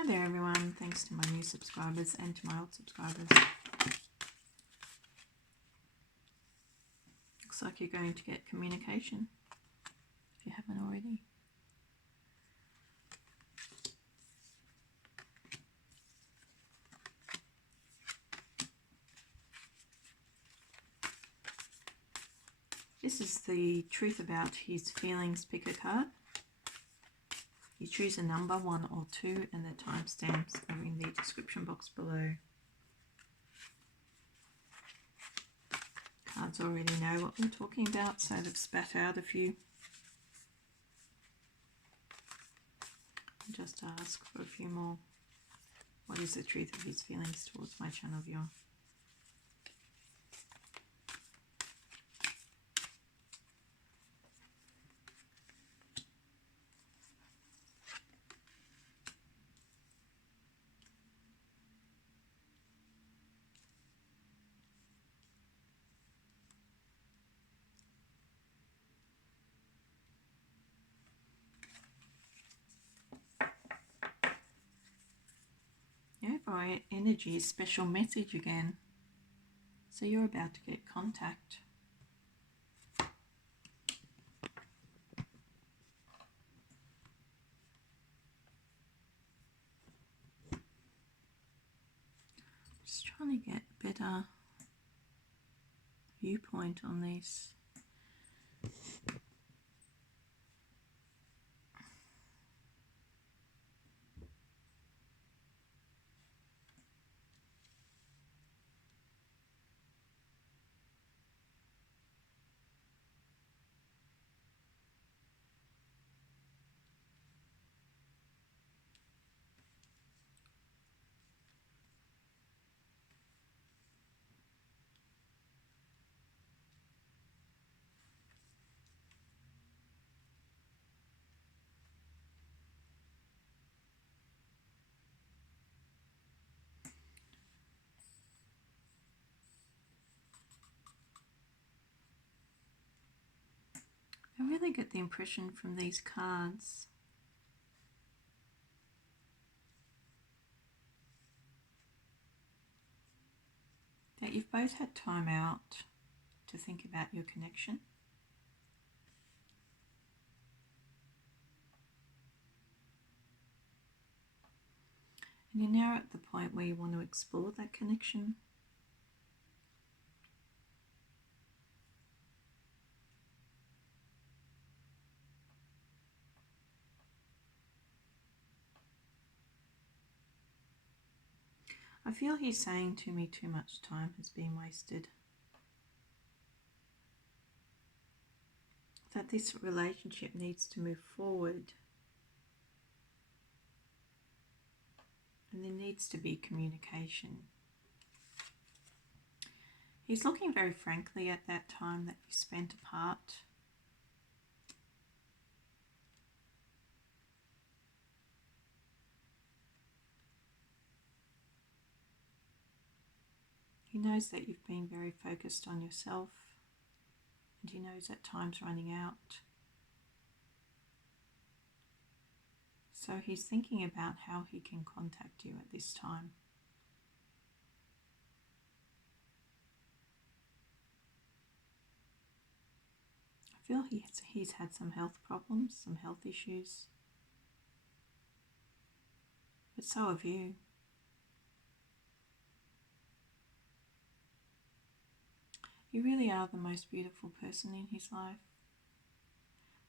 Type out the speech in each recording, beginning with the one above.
Hi there everyone, thanks to my new subscribers and to my old subscribers. Looks like you're going to get communication, if you haven't already. This is the truth about his feelings picker card. You choose a number, 1 or 2, and the timestamps are in the description box below. Cards already know what we're talking about, so they've spat out a few. I'll just ask for a few more. What is the truth of his feelings towards my channel viewer? Yeah, by energy, special message again. So you're about to get contact. Just trying to get a better viewpoint on this. I really get the impression from these cards that you've both had time out to think about your connection. And you're now at the point where you want to explore that connection. I feel he's saying to me too much time has been wasted. That this relationship needs to move forward. And there needs to be communication. He's looking very frankly at that time that you spent apart. He knows that you've been very focused on yourself, and he knows that time's running out. So he's thinking about how he can contact you at this time. I feel he's had some health problems, some health issues. But so have you. You really are the most beautiful person in his life.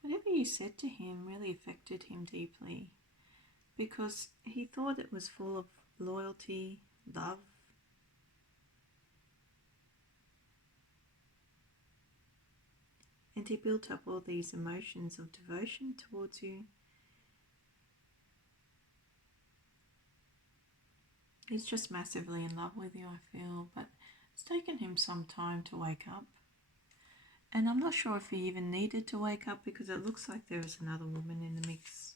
Whatever you said to him really affected him deeply, because he thought it was full of loyalty, love. And he built up all these emotions of devotion towards you. He's just massively in love with you, I feel, but it's taken him some time to wake up. And I'm not sure if he even needed to wake up, because it looks like there was another woman in the mix.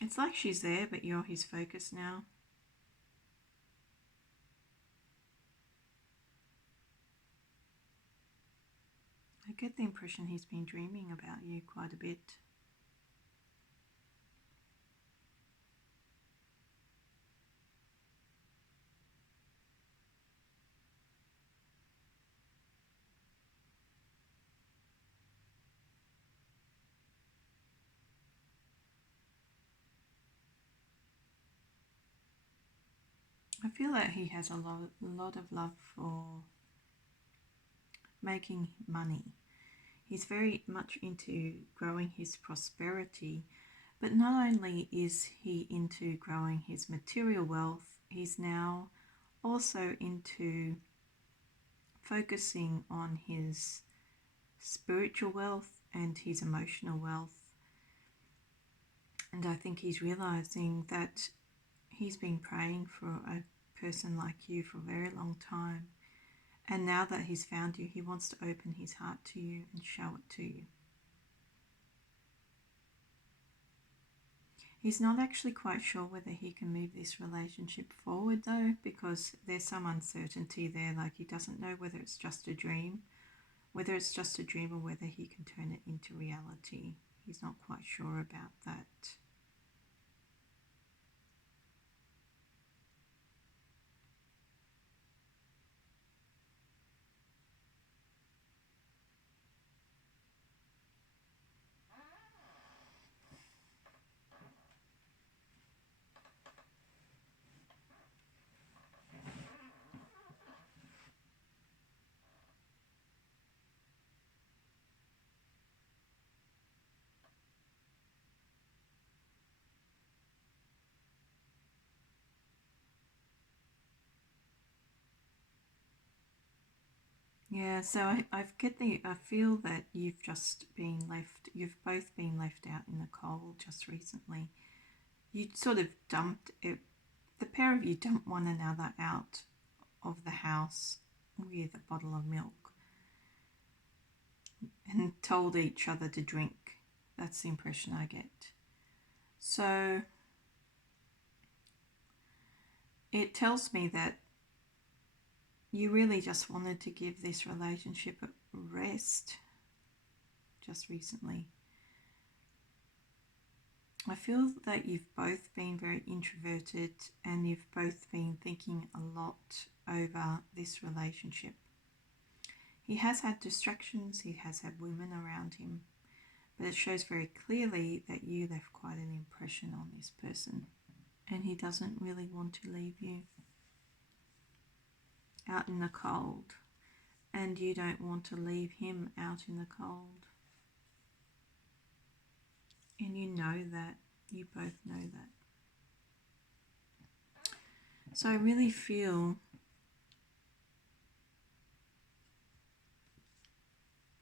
It's like she's there, but you're his focus now. get the impression he's been dreaming about you quite a bit. I feel that he has a lot of love for making money. He's very much into growing his prosperity, but not only is he into growing his material wealth, he's now also into focusing on his spiritual wealth and his emotional wealth. And I think he's realizing that he's been praying for a person like you for a very long time. And now that he's found you, he wants to open his heart to you and show it to you. He's not actually quite sure whether he can move this relationship forward though, because there's some uncertainty there, like he doesn't know whether it's just a dream, or whether he can turn it into reality. He's not quite sure about that. Yeah, so I feel that you've both been left out in the cold just recently. You sort of the pair of you dumped one another out of the house with a bottle of milk and told each other to drink. That's the impression I get. So it tells me that you really just wanted to give this relationship a rest just recently. I feel that you've both been very introverted and you've both been thinking a lot over this relationship. He has had distractions, he has had women around him, but it shows very clearly that you left quite an impression on this person and he doesn't really want to leave you out in the cold, and you don't want to leave him out in the cold. And you know that, you both know that. So I really feel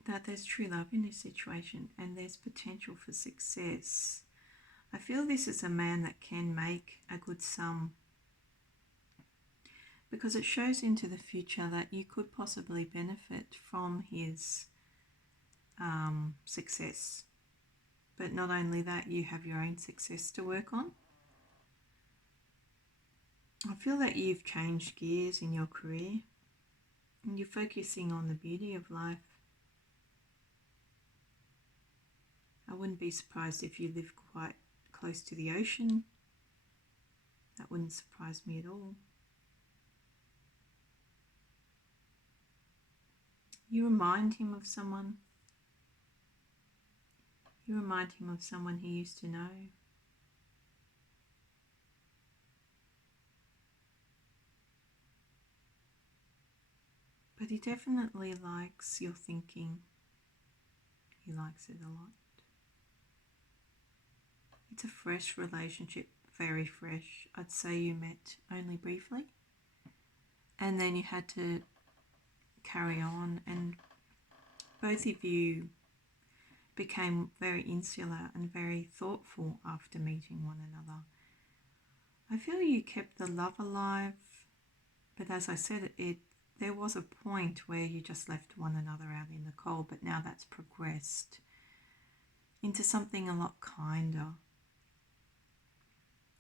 that there's true love in this situation and there's potential for success. I feel this is a man that can make a good sum, because it shows into the future that you could possibly benefit from his success. But not only that, you have your own success to work on. I feel that you've changed gears in your career and you're focusing on the beauty of life. I wouldn't be surprised if you live quite close to the ocean. That wouldn't surprise me at all. You remind him of someone. You remind him of someone he used to know. But he definitely likes your thinking. He likes it a lot. It's a fresh relationship, very fresh. I'd say you met only briefly and then you had to carry on, and both of you became very insular and very thoughtful after meeting one another. I feel you kept the love alive, but as I said, there was a point where you just left one another out in the cold, but now that's progressed into something a lot kinder.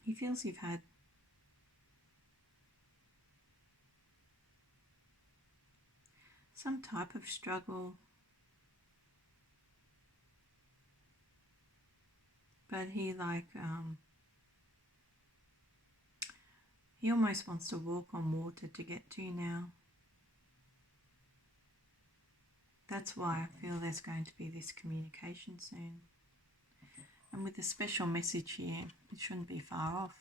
He feels you've had some type of struggle But he he almost wants to walk on water to get to you now. That's why I feel there's going to be this communication soon. And with the special message here, it shouldn't be far off.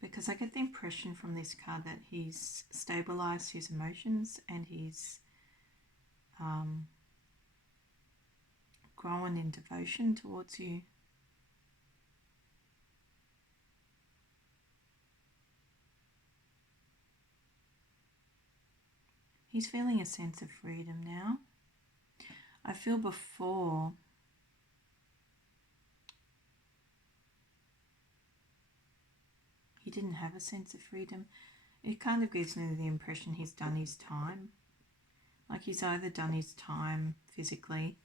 Because I get the impression from this card that he's stabilized his emotions and he's grown in devotion towards you. He's feeling a sense of freedom now. I feel before he didn't have a sense of freedom. It kind of gives me the impression he's done his time. Like he's either done his time physically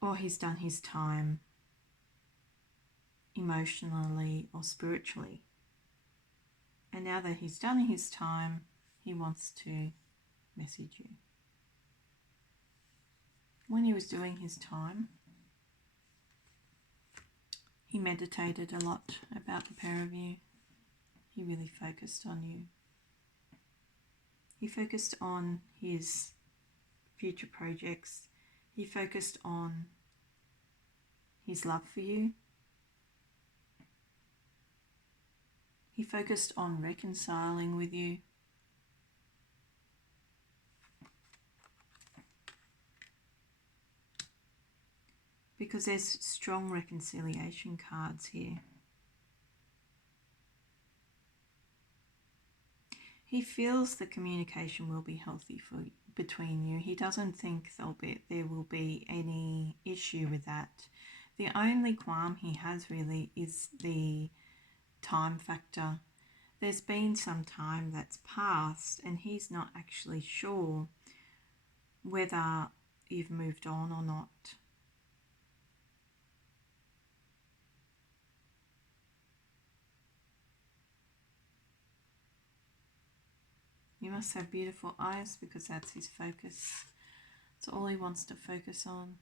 or he's done his time emotionally or spiritually. And now that he's done his time, he wants to message you. When he was doing his time, he meditated a lot about the pair of you. He really focused on you. He focused on his future projects. He focused on his love for you. He focused on reconciling with you. Because there's strong reconciliation cards here. He feels the communication will be healthy between you. He doesn't think there will be any issue with that. The only qualm he has really is the time factor. There's been some time that's passed and he's not actually sure whether you've moved on or not. You must have beautiful eyes because that's his focus. It's all he wants to focus on.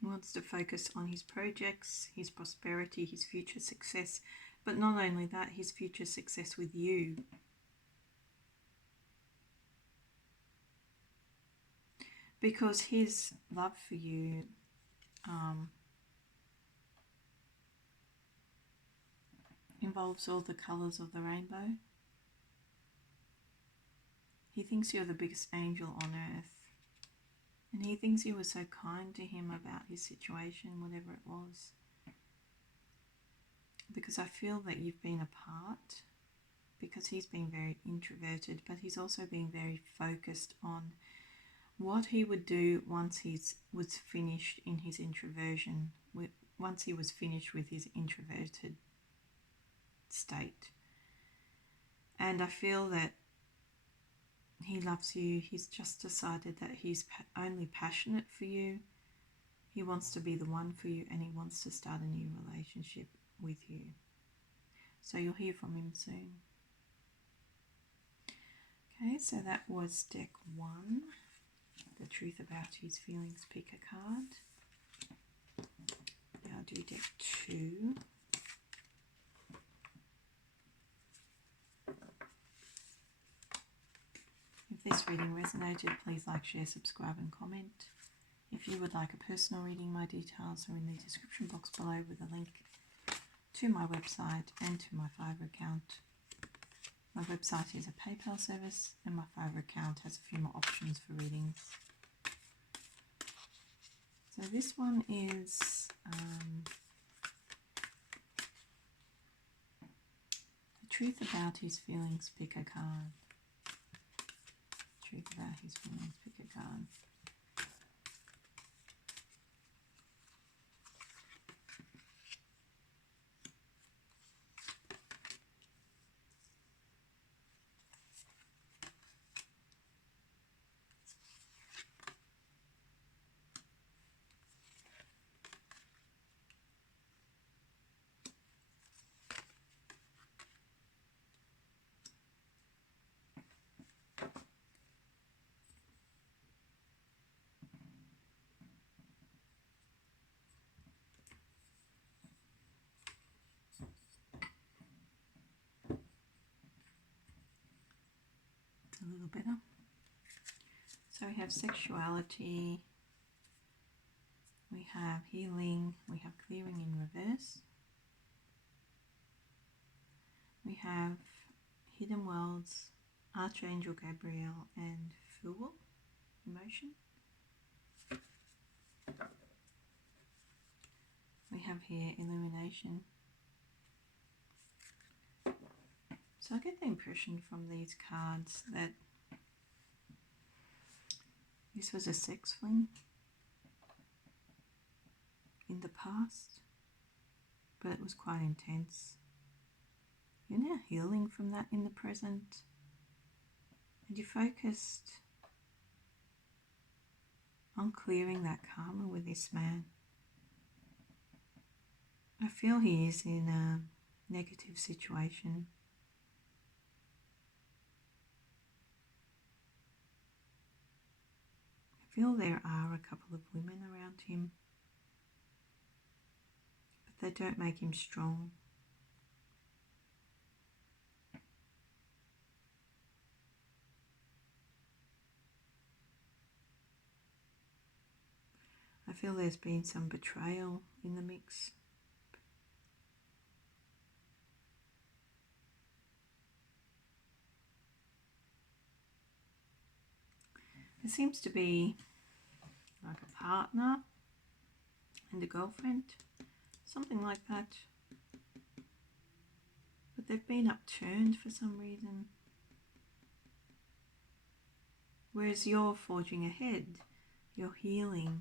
He wants to focus on his projects, his prosperity, his future success, but not only that, his future success with you. Because his love for you involves all the colours of the rainbow. He thinks you're the biggest angel on earth. And he thinks you were so kind to him about his situation, whatever it was. Because I feel that you've been apart. Because he's been very introverted, but he's also been very focused on what he would do once he was finished in his introversion, once he was finished with his introverted state. And I feel that he loves you. He's just decided that he's only passionate for you. He wants to be the one for you and he wants to start a new relationship with you. So you'll hear from him soon. Okay, so that was deck 1. The truth about his feelings, pick a card. Now I'll do deck 2. If this reading resonated, please like, share, subscribe and comment. If you would like a personal reading, my details are in the description box below with a link to my website and to my Fiverr account. My website is a PayPal service and my Fiverr account has a few more options for readings. So this one is the truth about his feelings, pick a card. Truth about his feelings, pick a card. little better. So we have sexuality, we have healing, we have clearing in reverse, we have hidden worlds, Archangel Gabriel, and Fool, emotion. We have here illumination. So I get the impression from these cards that this was a sex fling in the past, but it was quite intense. You're now healing from that in the present, and you're focused on clearing that karma with this man. I feel he is in a negative situation. I feel there are a couple of women around him, but they don't make him strong. I feel there's been some betrayal in the mix. There seems to be like a partner and a girlfriend, something like that. But they've been upturned for some reason. Whereas you're forging ahead, you're healing.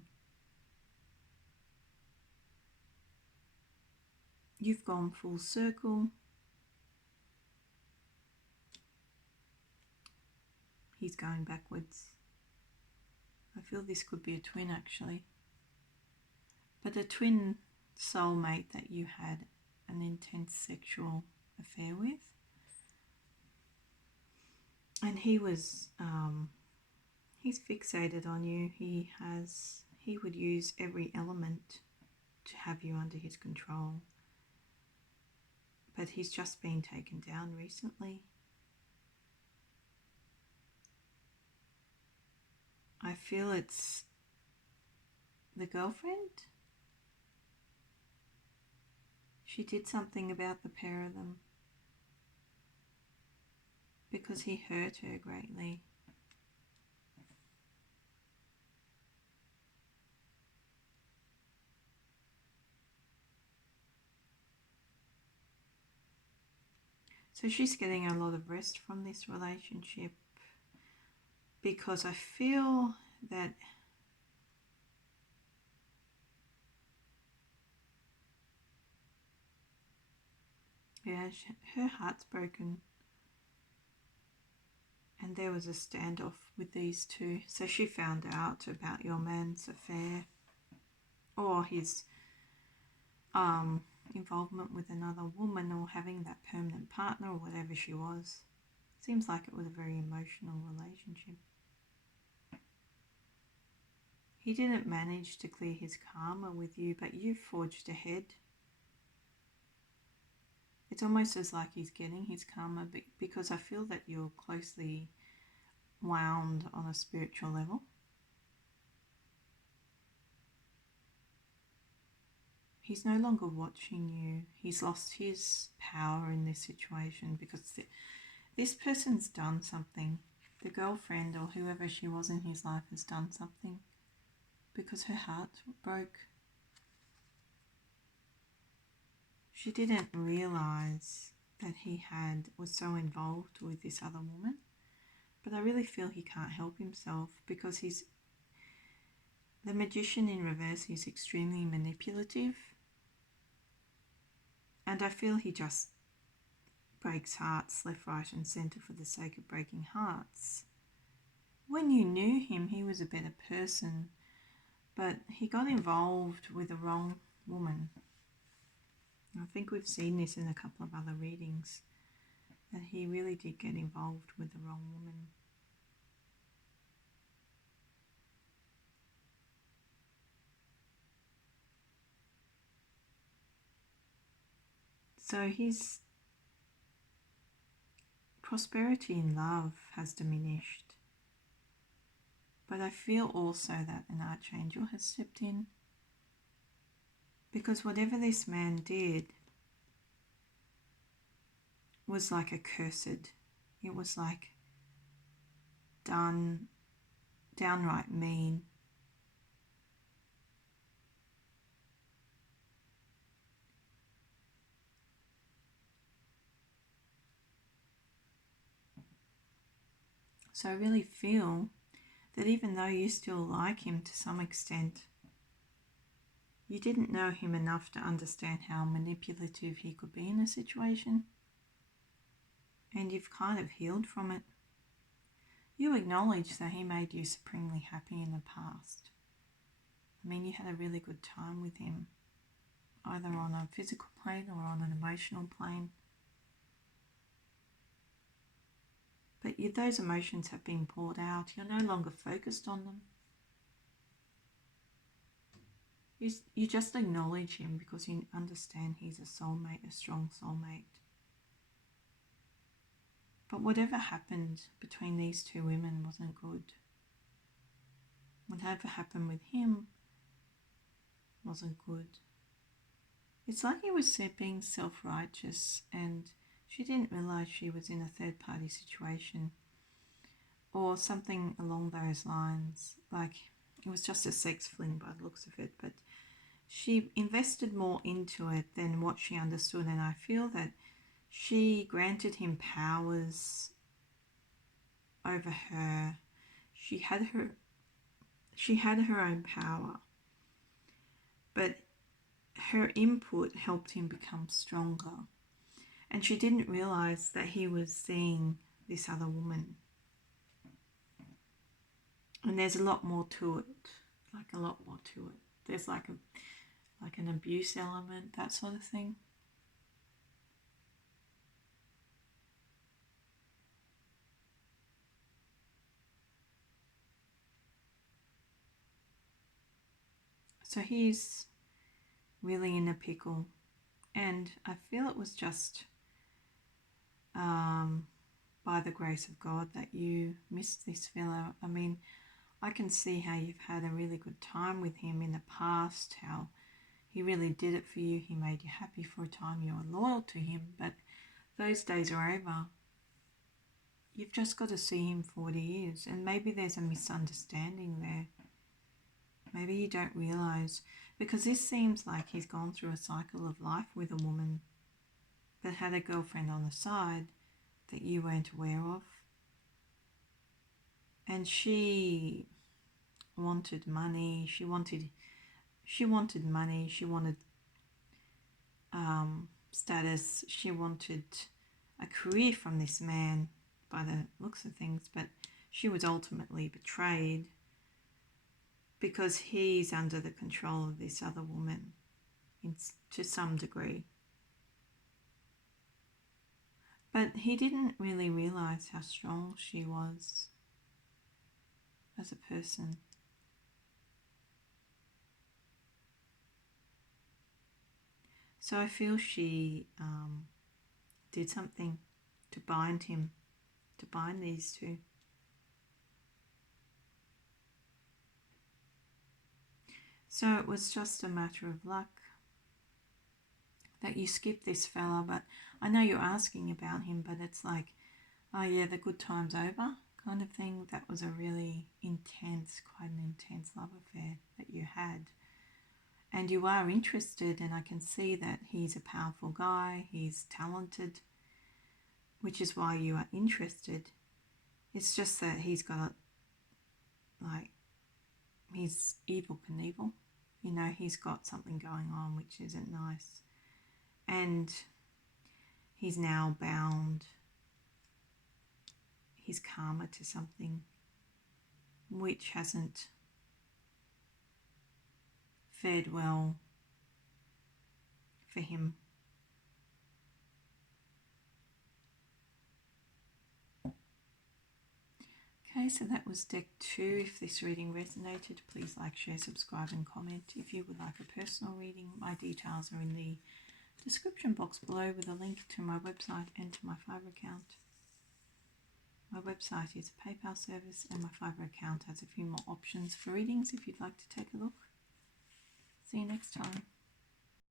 You've gone full circle. He's going backwards. I feel this could be a twin actually. But a twin soulmate that you had an intense sexual affair with. And he was, he's fixated on you. He would use every element to have you under his control. But he's just been taken down recently. I feel it's the girlfriend. She did something about the pair of them because he hurt her greatly. So she's getting a lot of rest from this relationship because I feel that her heart's broken and there was a standoff with these two. So she found out about your man's affair or his involvement with another woman or having that permanent partner or whatever she was. Seems like it was a very emotional relationship. He didn't manage to clear his karma with you, but you forged ahead. It's almost as like he's getting his karma because I feel that you're closely wound on a spiritual level. He's no longer watching you. He's lost his power in this situation because this person's done something. The girlfriend or whoever she was in his life has done something because her heart broke. She didn't realise that he was so involved with this other woman. But I really feel he can't help himself because the magician in reverse is extremely manipulative. And I feel he just breaks hearts left, right and centre for the sake of breaking hearts. When you knew him, he was a better person, but he got involved with the wrong woman. I think we've seen this in a couple of other readings, that he really did get involved with the wrong woman. So he's prosperity in love has diminished. But I feel also that an archangel has stepped in, because whatever this man did was like accursed. It was like downright mean. So I really feel that even though you still like him to some extent, you didn't know him enough to understand how manipulative he could be in a situation, and you've kind of healed from it. You acknowledge that he made you supremely happy in the past. I mean, you had a really good time with him, either on a physical plane or on an emotional plane. But those emotions have been poured out. You're no longer focused on them. You just acknowledge him because you understand he's a soulmate, a strong soulmate. But whatever happened between these two women wasn't good. Whatever happened with him wasn't good. It's like he was being self-righteous, and she didn't realise she was in a third-party situation or something along those lines. Like, it was just a sex fling by the looks of it, but she invested more into it than what she understood, and I feel that she granted him powers over her. She had her own power, but her input helped him become stronger. And she didn't realize that he was seeing this other woman. And there's a lot more to it, like a lot more to it. There's like an abuse element, that sort of thing. So he's really in a pickle, and I feel it was just by the grace of God that you missed this fella. I mean, I can see how you've had a really good time with him in the past, how he really did it for you. He made you happy for a time. You were loyal to him, but those days are over. You've just got to see him for what he is, and maybe there's a misunderstanding there. Maybe you don't realise, because this seems like he's gone through a cycle of life with a woman, but had a girlfriend on the side that you weren't aware of. And she wanted money. She wanted money. She wanted status. She wanted a career from this man by the looks of things, but she was ultimately betrayed because he's under the control of this other woman to some degree. But he didn't really realise how strong she was as a person. So I feel she did something to bind him, to bind these two. So it was just a matter of luck that you skipped this fella, but I know you're asking about him, but it's like, oh yeah, the good time's over kind of thing. That was a really intense, quite an intense love affair that you had. And you are interested, and I can see that he's a powerful guy, he's talented, which is why you are interested. It's just that he's got, like, he's evil Knievel. You know, he's got something going on which isn't nice. And he's now bound his karma to something which hasn't fared well for him. Okay, so that was deck 2. If this reading resonated, please like, share, subscribe and comment. If you would like a personal reading, my details are in the description box below with a link to my website and to my Fiverr account. My website is a PayPal service, and my Fiverr account has a few more options for readings if you'd like to take a look. See you next time.